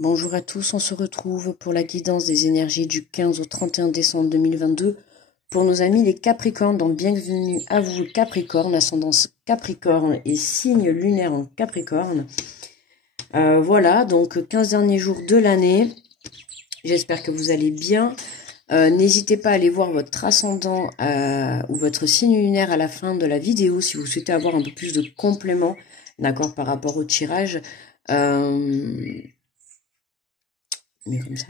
Bonjour à tous, on se retrouve pour la guidance des énergies du 15 au 31 décembre 2022 pour nos amis les Capricornes. Donc bienvenue à vous Capricorne, ascendance Capricorne et signe lunaire en Capricorne. Voilà, donc 15 derniers jours de l'année. J'espère que vous allez bien. N'hésitez pas à aller voir votre ascendant ou votre signe lunaire à la fin de la vidéo si vous souhaitez avoir un peu plus de compléments, d'accord, par rapport au tirage. Mais comme ça.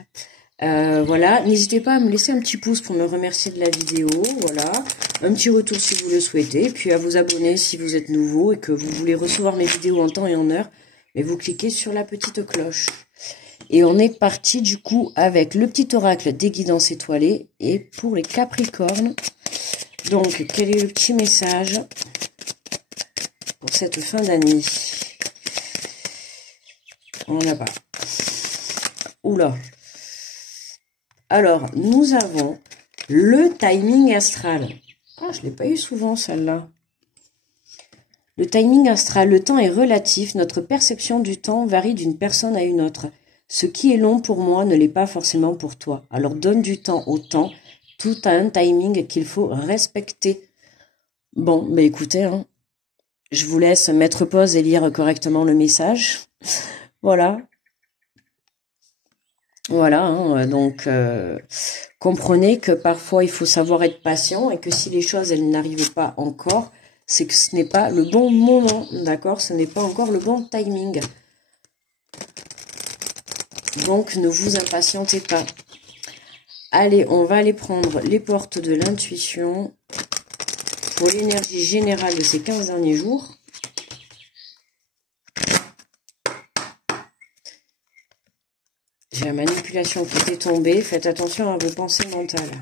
Voilà, n'hésitez pas à me laisser un petit pouce pour me remercier de la vidéo, voilà, un petit retour si vous le souhaitez, puis à vous abonner si vous êtes nouveau et que vous voulez recevoir mes vidéos en temps et en heure, mais vous cliquez sur la petite cloche. Et on est parti du coup avec le petit oracle des guidances étoilées et pour les Capricornes. Donc, quel est le petit message pour cette fin d'année? On n'a pas. Oula. Alors, nous avons le timing astral. Ah, je ne l'ai pas eu souvent, celle-là. Le timing astral, le temps est relatif. Notre perception du temps varie d'une personne à une autre. Ce qui est long pour moi ne l'est pas forcément pour toi. Alors, donne du temps au temps. Tout a un timing qu'il faut respecter. Bon, bah écoutez, hein, je vous laisse mettre pause et lire correctement le message. Voilà. Voilà, hein, donc comprenez que parfois il faut savoir être patient et que si les choses elles n'arrivent pas encore, c'est que ce n'est pas le bon moment, d'accord? Ce n'est pas encore le bon timing. Donc ne vous impatientez pas. Allez, on va aller prendre les portes de l'intuition pour l'énergie générale de ces 15 derniers jours. J'ai la manipulation qui était tombée. Faites attention à vos pensées mentales,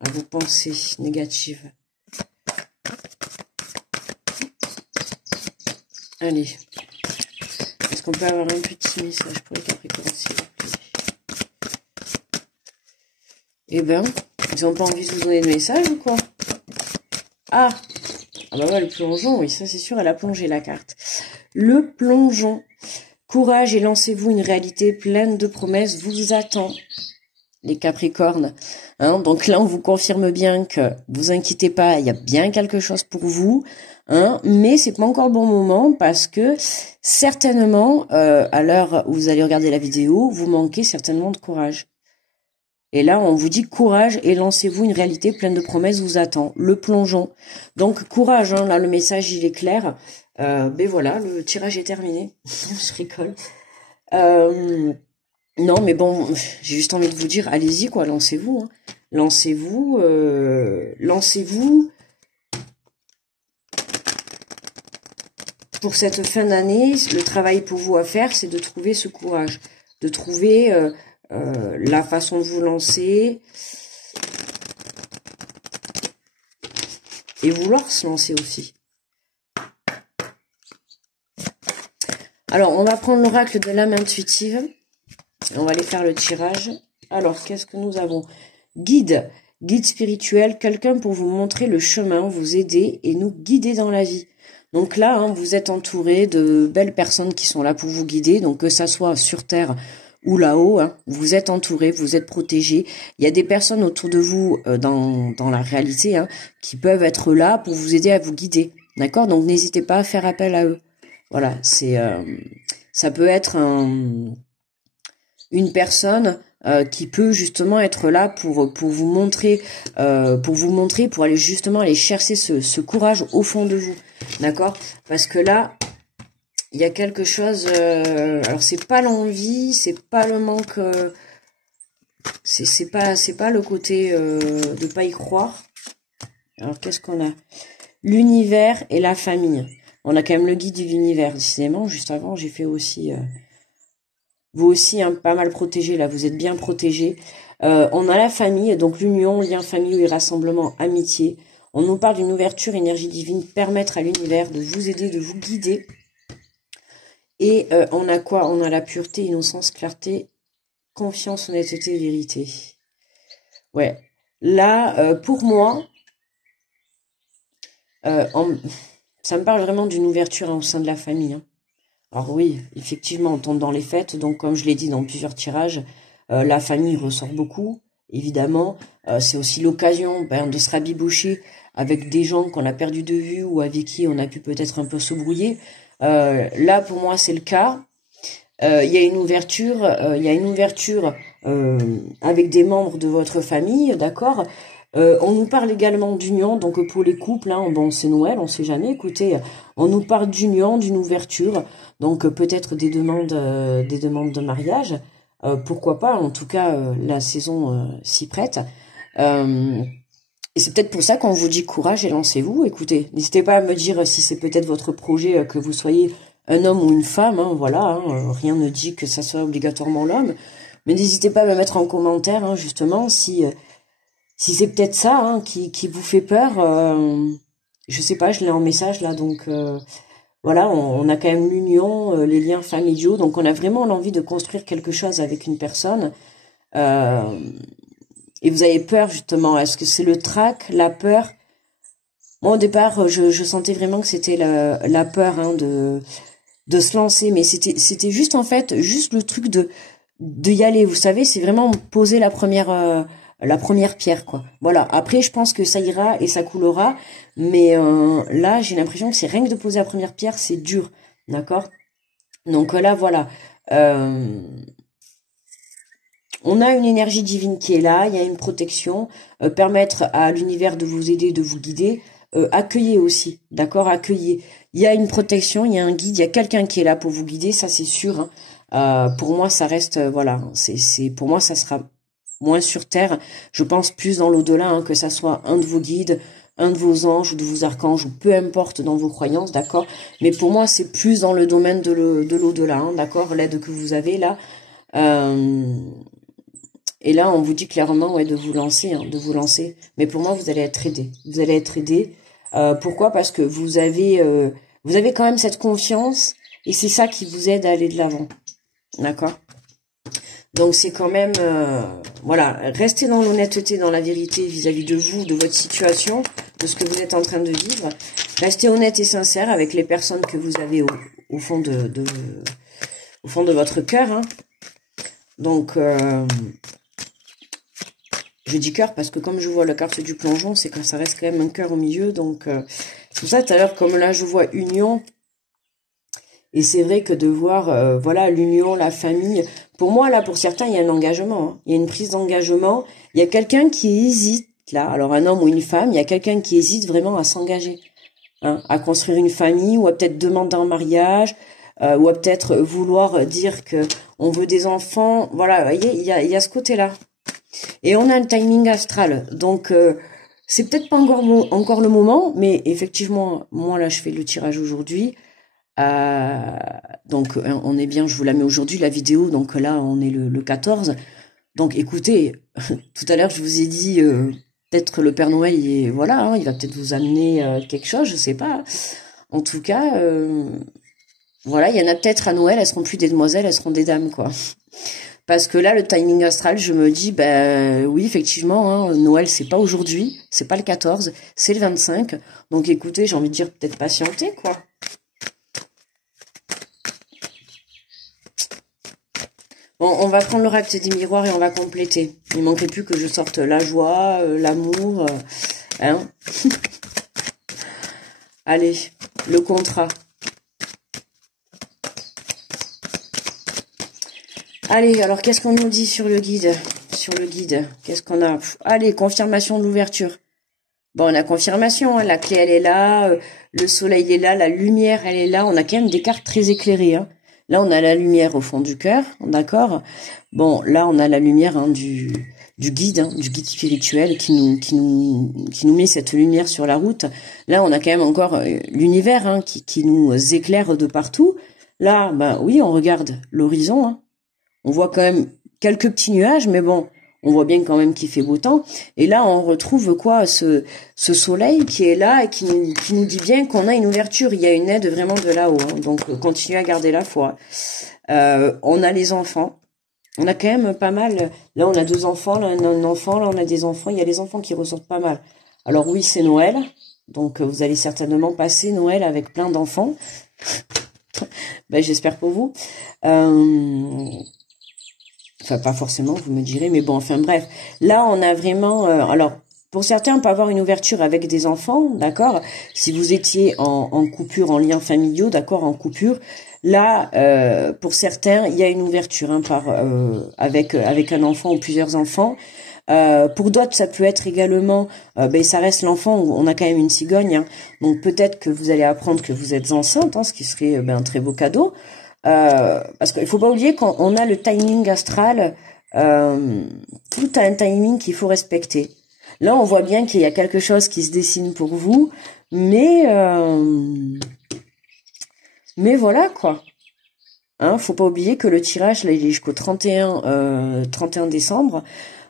à vos pensées négatives. Allez. Est-ce qu'on peut avoir un petit message pour les Capricornes, s'il vous plaît? Eh ben, ils n'ont pas envie de vous donner de message ou quoi? Ah bah ouais, le plongeon, oui, ça c'est sûr, elle a plongé la carte. Le plongeon. Courage et lancez-vous, une réalité pleine de promesses vous attend, les Capricornes. Hein, donc là, on vous confirme bien que vous inquiétez pas, il y a bien quelque chose pour vous. Hein, mais c'est pas encore le bon moment parce que certainement, à l'heure où vous allez regarder la vidéo, vous manquez certainement de courage. Et là, on vous dit courage et lancez-vous, une réalité pleine de promesses vous attend. Le plongeon. Donc courage, hein, là le message il est clair. Ben voilà, le tirage est terminé. Je rigole. Non, mais bon, j'ai juste envie de vous dire, allez-y quoi, lancez-vous. Hein. Lancez-vous, lancez-vous. Pour cette fin d'année, le travail pour vous à faire, c'est de trouver ce courage, de trouver la façon de vous lancer et vouloir se lancer aussi. Alors, on va prendre l'oracle de l'âme intuitive. On va aller faire le tirage. Alors, qu'est-ce que nous avons? Guide, guide spirituel, quelqu'un pour vous montrer le chemin, vous aider et nous guider dans la vie. Donc là, hein, vous êtes entouré de belles personnes qui sont là pour vous guider. Donc que ça soit sur Terre ou là-haut, hein, vous êtes entouré, vous êtes protégé. Il y a des personnes autour de vous dans la réalité hein, qui peuvent être là pour vous aider à vous guider. D'accord? Donc n'hésitez pas à faire appel à eux. Voilà, c'est ça peut être une personne qui peut justement être là pour vous montrer, pour aller justement aller chercher ce courage au fond de vous, d'accord? Parce que là, il y a quelque chose. Alors c'est pas l'envie, c'est pas le manque, c'est pas le côté de pas y croire. Alors qu'est-ce qu'on a? L'univers et la famille. On a quand même le guide de l'univers, décidément. Juste avant, j'ai fait aussi... vous aussi, hein, pas mal protégé, là, vous êtes bien protégé. On a la famille, donc l'union, lien familial et rassemblement, amitié. On nous parle d'une ouverture, énergie divine, permettre à l'univers de vous aider, de vous guider. Et on a quoi? On a la pureté, innocence, clarté, confiance, honnêteté, vérité. Ouais. Là, pour moi... ça me parle vraiment d'une ouverture hein, au sein de la famille. Hein. Alors oui, effectivement, on tombe dans les fêtes, donc comme je l'ai dit dans plusieurs tirages, la famille ressort beaucoup, évidemment. C'est aussi l'occasion de se rabibocher avec des gens qu'on a perdu de vue ou avec qui on a pu peut-être un peu se brouiller. Là, pour moi, c'est le cas. Il y a une ouverture, avec des membres de votre famille, d'accord. On nous parle également d'union, donc pour les couples, hein, bon c'est Noël, on sait jamais. Écoutez, on nous parle d'union, d'une ouverture, donc peut-être des demandes de mariage. Pourquoi pas, en tout cas la saison s'y prête. Et c'est peut-être pour ça qu'on vous dit courage et lancez-vous. Écoutez, n'hésitez pas à me dire si c'est peut-être votre projet, que vous soyez un homme ou une femme, hein, voilà, hein, rien ne dit que ça soit obligatoirement l'homme. Mais n'hésitez pas à me mettre en commentaire, hein, justement, si c'est peut-être ça, hein, qui vous fait peur. Je sais pas, je l'ai en message là, donc voilà, on a quand même l'union, les liens familiaux, donc on a vraiment l'envie de construire quelque chose avec une personne. Et vous avez peur justement, est-ce que c'est le trac, la peur? Moi au départ, je sentais vraiment que c'était la peur, hein, de se lancer, mais c'était juste en fait juste le truc de y aller, vous savez, c'est vraiment poser la première pierre, quoi. Voilà, après je pense que ça ira et ça coulera, mais là j'ai l'impression que c'est rien que de poser la première pierre, c'est dur, d'accord. Donc là voilà, on a une énergie divine qui est là, il y a une protection, permettre à l'univers de vous aider, de vous guider, accueillez aussi, d'accord, accueillez. Il y a une protection, il y a un guide, il y a quelqu'un qui est là pour vous guider, ça c'est sûr, hein. Pour moi ça reste, voilà, pour moi ça sera moins sur terre, je pense plus dans l'au-delà, hein, que ça soit un de vos guides, un de vos anges ou de vos archanges, ou peu importe dans vos croyances, d'accord, mais pour moi c'est plus dans le domaine de l'au-delà, hein, d'accord, l'aide que vous avez là. Et là, on vous dit clairement, ouais, de vous lancer, hein, de vous lancer. Mais pour moi, vous allez être aidé. Vous allez être aidé. Pourquoi? Parce que vous avez quand même cette confiance et c'est ça qui vous aide à aller de l'avant. D'accord? Donc c'est quand même, voilà, restez dans l'honnêteté, dans la vérité vis-à-vis de vous, de votre situation, de ce que vous êtes en train de vivre. Restez honnête et sincère avec les personnes que vous avez au fond de votre cœur, hein. Donc je dis cœur parce que comme je vois la carte du plongeon, c'est que ça reste quand même un cœur au milieu. Donc, c'est pour ça, tout à l'heure, comme là, je vois union. Et c'est vrai que de voir, voilà, l'union, la famille. Pour moi, là, pour certains, il y a un engagement, hein. Il y a une prise d'engagement. Il y a quelqu'un qui hésite, là. Alors, un homme ou une femme, il y a quelqu'un qui hésite vraiment à s'engager, hein, à construire une famille ou à peut-être demander en mariage, ou à peut-être vouloir dire que on veut des enfants. Voilà, vous voyez, il y a ce côté-là. Et on a le timing astral, donc c'est peut-être pas encore le moment, mais effectivement, moi là je fais le tirage aujourd'hui, donc on est bien, je vous la mets aujourd'hui la vidéo, donc là on est le 14, donc écoutez, tout à l'heure je vous ai dit, peut-être le Père Noël, voilà, hein, il va peut-être vous amener quelque chose, je sais pas, en tout cas, voilà, il y en a peut-être à Noël, elles seront plus des demoiselles, elles seront des dames, quoi. Parce que là, le timing astral, je me dis, ben oui, effectivement, hein, Noël, c'est pas aujourd'hui, c'est pas le 14, c'est le 25. Donc écoutez, j'ai envie de dire peut-être patienter, quoi. Bon, on va prendre l'oracle des miroirs et on va compléter. Il manquerait plus que je sorte la joie, l'amour, hein. Allez, le contrat. Allez, alors qu'est-ce qu'on nous dit sur le guide? Qu'est-ce qu'on a? Allez, confirmation de l'ouverture. Bon, on a confirmation, hein, la clé elle est là, le soleil est là, la lumière elle est là. On a quand même des cartes très éclairées, hein. Là, on a la lumière au fond du cœur, d'accord? Bon, là, on a la lumière, hein, du guide, hein, du guide spirituel qui nous met cette lumière sur la route. Là, on a quand même encore l'univers, hein, qui nous éclaire de partout. Là, ben oui, on regarde l'horizon, hein. On voit quand même quelques petits nuages, mais bon, on voit bien quand même qu'il fait beau temps. Et là, on retrouve quoi, ce soleil qui est là et qui nous dit bien qu'on a une ouverture. Il y a une aide vraiment de là-haut, hein. Donc, continuez à garder la foi. On a les enfants. On a quand même pas mal. Là, on a 2 enfants, là, on a un enfant, là, on a des enfants. Il y a les enfants qui ressortent pas mal. Alors oui, c'est Noël. Donc, vous allez certainement passer Noël avec plein d'enfants. Ben, j'espère pour vous. Enfin, pas forcément, vous me direz, mais bon, enfin bref. Là, on a vraiment... alors, pour certains, on peut avoir une ouverture avec des enfants, d'accord. Si vous étiez en coupure, en liens familiaux, d'accord, en coupure, là, pour certains, il y a une ouverture hein, avec un enfant ou plusieurs enfants. Pour d'autres, ça peut être également, ben ça reste l'enfant. On a quand même une cigogne, hein, donc peut-être que vous allez apprendre que vous êtes enceinte, hein, ce qui serait ben, un très beau cadeau. Parce qu'il faut pas oublier qu'on a le timing astral, tout a un timing qu'il faut respecter. Là, on voit bien qu'il y a quelque chose qui se dessine pour vous, mais voilà quoi. Hein, faut pas oublier que le tirage là, il est jusqu'au 31 décembre.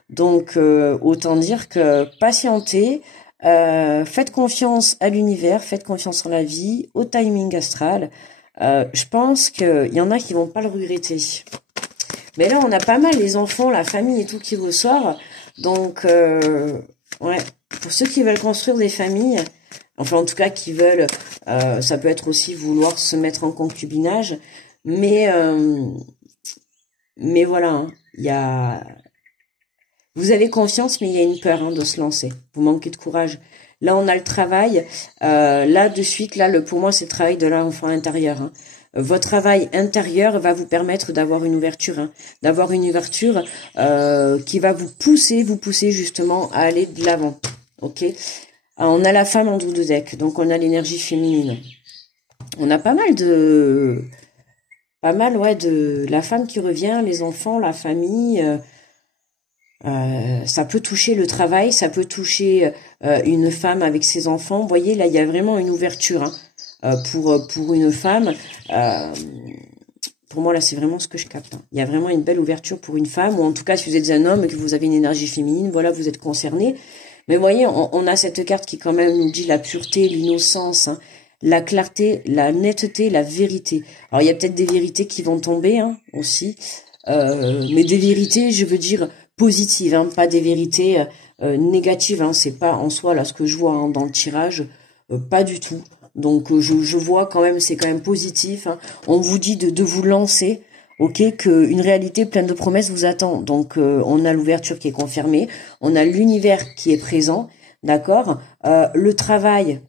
Donc, autant dire que patientez, faites confiance à l'univers, faites confiance en la vie, au timing astral. Je pense qu'il y en a qui vont pas le regretter. Mais là, on a pas mal les enfants, la famille et tout qui ressort. Donc, ouais, pour ceux qui veulent construire des familles, enfin en tout cas qui veulent, ça peut être aussi vouloir se mettre en concubinage. Mais voilà, hein, il y a... Vous avez confiance, mais il y a une peur hein, de se lancer. Vous manquez de courage. Là, on a le travail. Là, de suite, là, pour moi, c'est le travail de l'enfant intérieur. Hein. Votre travail intérieur va vous permettre d'avoir une ouverture. Hein, d'avoir une ouverture qui va vous pousser justement à aller de l'avant. Ok. On a la femme en double deck, donc on a l'énergie féminine. On a pas mal, ouais, de la femme qui revient, les enfants, la famille... ça peut toucher le travail, ça peut toucher une femme avec ses enfants. Vous voyez, là, il y a vraiment une ouverture hein, pour une femme. Pour moi, là, c'est vraiment ce que je capte. Hein. Il y a vraiment une belle ouverture pour une femme, ou en tout cas, si vous êtes un homme et que vous avez une énergie féminine, voilà, vous êtes concerné. Mais vous voyez, on a cette carte qui quand même nous dit la pureté, l'innocence, hein, la clarté, la netteté, la vérité. Alors, il y a peut-être des vérités qui vont tomber hein, aussi, mais des vérités, je veux dire... positives, hein, pas des vérités négatives. Hein, c'est pas en soi là ce que je vois hein, dans le tirage, pas du tout. Donc je vois quand même, c'est quand même positif. Hein. On vous dit de vous lancer, ok, qu'une réalité pleine de promesses vous attend. Donc on a l'ouverture qui est confirmée, on a l'univers qui est présent, d'accord. Le travail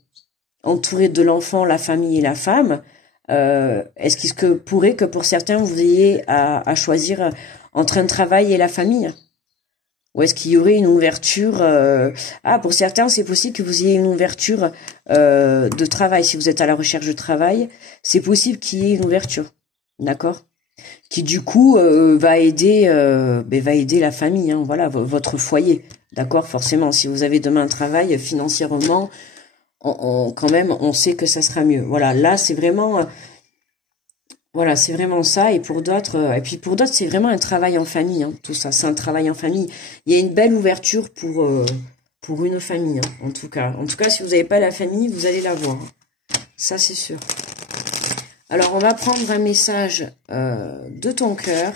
entouré de l'enfant, la famille et la femme. Est-ce qu'il se pourrait que pour certains vous ayez à choisir entre un travail et la famille? Ou est-ce qu'il y aurait une ouverture pour certains, c'est possible que vous ayez une ouverture de travail. Si vous êtes à la recherche de travail, c'est possible qu'il y ait une ouverture, d'accord, qui du coup va aider la famille, hein, voilà, votre foyer, d'accord. Forcément, si vous avez demain un travail financièrement, quand même, on sait que ça sera mieux. Voilà, là, c'est vraiment... Voilà, c'est vraiment ça. Et pour d'autres, c'est vraiment un travail en famille. Hein, tout ça, c'est un travail en famille. Il y a une belle ouverture pour une famille. Hein, en tout cas, si vous n'avez pas la famille, vous allez la voir. Ça, c'est sûr. Alors, on va prendre un message de ton cœur.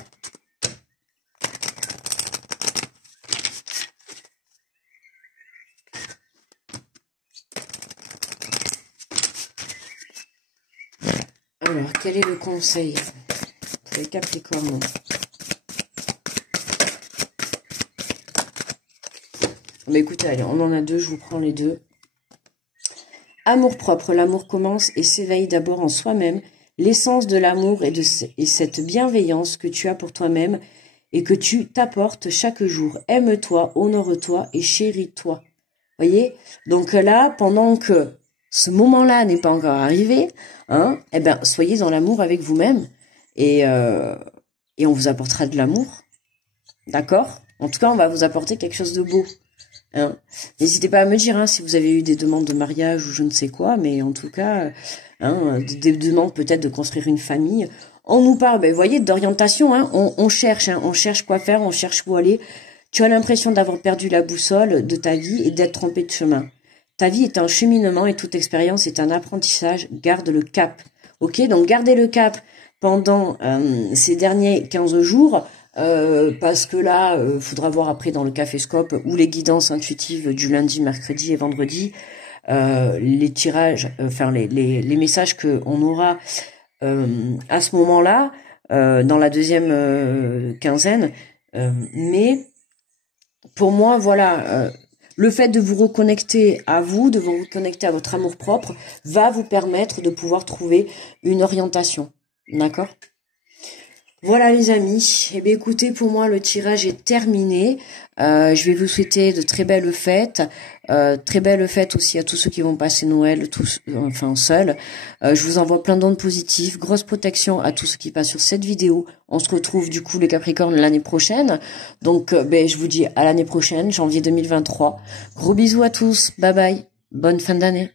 Alors, quel est le conseil pour les Capricornes? Mais écoutez, allez, on en a deux, je vous prends les deux. Amour propre, l'amour commence et s'éveille d'abord en soi-même. L'essence de l'amour et cette bienveillance que tu as pour toi-même et que tu t'apportes chaque jour. Aime-toi, honore-toi et chéris-toi. Voyez? Donc là, pendant que ce moment-là n'est pas encore arrivé, hein, eh ben, soyez dans l'amour avec vous-même et on vous apportera de l'amour, d'accord? En tout cas, on va vous apporter quelque chose de beau. Hein. N'hésitez pas à me dire hein, si vous avez eu des demandes de mariage ou je ne sais quoi, mais en tout cas, des demandes peut-être de construire une famille. On nous parle, vous voyez, d'orientation, hein, on cherche quoi faire, on cherche où aller. Tu as l'impression d'avoir perdu la boussole de ta vie et d'être trompé de chemin. Ta vie est un cheminement et toute expérience est un apprentissage. Garde le cap. Ok, donc gardez le cap pendant ces derniers 15 jours. Parce que là, faudra voir après dans le Caféscope ou les guidances intuitives du lundi, mercredi et vendredi, les tirages, les messages que on aura à ce moment-là, dans la deuxième quinzaine. Mais pour moi, voilà, le fait de vous reconnecter à vous, de vous reconnecter à votre amour-propre, va vous permettre de pouvoir trouver une orientation. D'accord ? Voilà les amis, eh bien écoutez, pour moi le tirage est terminé. Je vais vous souhaiter de très belles fêtes aussi à tous ceux qui vont passer Noël, enfin seuls. Je vous envoie plein d'ondes positives, grosse protection à tous ceux qui passent sur cette vidéo. On se retrouve du coup les Capricornes l'année prochaine. Donc je vous dis à l'année prochaine, janvier 2023. Gros bisous à tous, bye bye, bonne fin d'année.